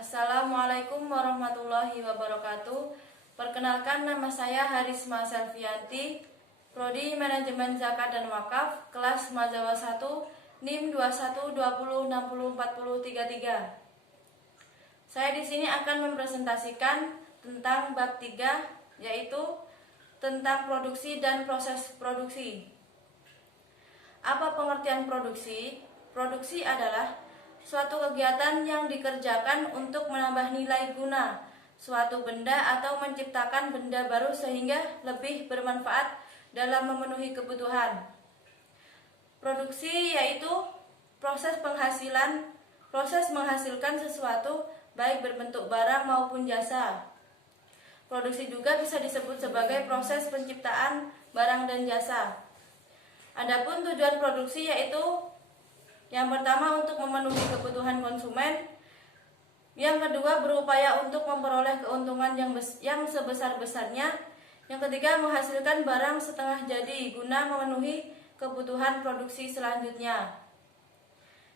Assalamualaikum warahmatullahi wabarakatuh. Perkenalkan, nama saya Harisma Selvianti, Prodi Manajemen Zakat dan Wakaf, kelas Mazawa 1, NIM 2120604033. Saya di sini akan mempresentasikan tentang bab 3, yaitu tentang produksi dan proses produksi. Apa pengertian produksi? Produksi adalah suatu kegiatan yang dikerjakan untuk menambah nilai guna suatu benda atau menciptakan benda baru sehingga lebih bermanfaat dalam memenuhi kebutuhan. Produksi yaitu proses menghasilkan sesuatu baik berbentuk barang maupun jasa. Produksi juga bisa disebut sebagai proses penciptaan barang dan jasa. Adapun tujuan produksi yaitu yang pertama untuk memenuhi kebutuhan konsumen, yang kedua berupaya untuk memperoleh keuntungan yang sebesar-besarnya, yang ketiga menghasilkan barang setengah jadi guna memenuhi kebutuhan produksi selanjutnya.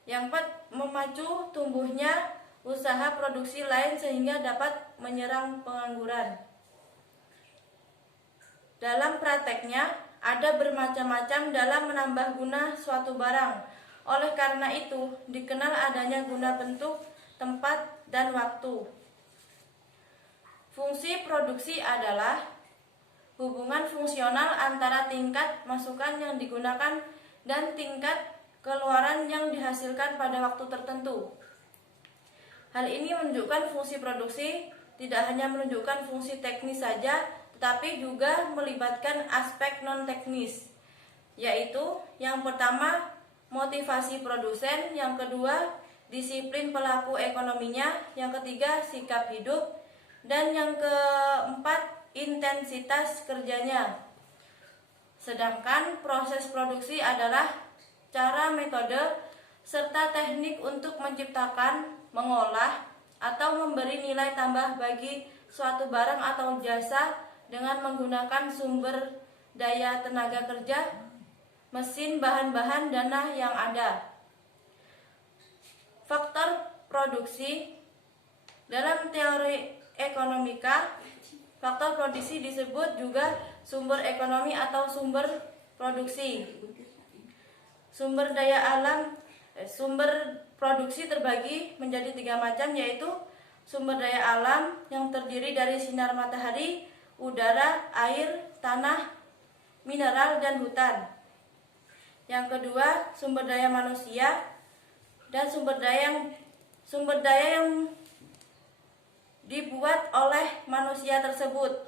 Yang keempat, memacu tumbuhnya usaha produksi lain sehingga dapat menyerang pengangguran. Dalam prakteknya ada bermacam-macam dalam menambah guna suatu barang. Oleh karena itu, dikenal adanya guna bentuk, tempat, dan waktu. Fungsi produksi adalah hubungan fungsional antara tingkat masukan yang digunakan dan tingkat keluaran yang dihasilkan pada waktu tertentu. Hal ini menunjukkan fungsi produksi tidak hanya menunjukkan fungsi teknis saja, tetapi juga melibatkan aspek non-teknis, yaitu yang pertama motivasi produsen, yang kedua disiplin pelaku ekonominya, yang ketiga sikap hidup, dan yang keempat intensitas kerjanya. Sedangkan proses produksi adalah cara, metode, serta teknik untuk menciptakan, mengolah, atau memberi nilai tambah bagi suatu barang atau jasa dengan menggunakan sumber daya tenaga kerja, mesin, bahan-bahan, dana yang ada. Faktor produksi. Dalam teori ekonomika, faktor produksi disebut juga sumber ekonomi atau sumber produksi. Sumber produksi terbagi menjadi 3 macam, yaitu sumber daya alam yang terdiri dari sinar matahari, udara, air, tanah, mineral, dan hutan. Yang kedua, sumber daya manusia dan sumber daya yang dibuat oleh manusia tersebut.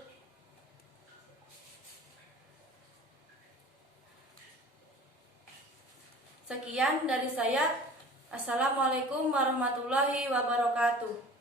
Sekian dari saya. Assalamualaikum warahmatullahi wabarakatuh.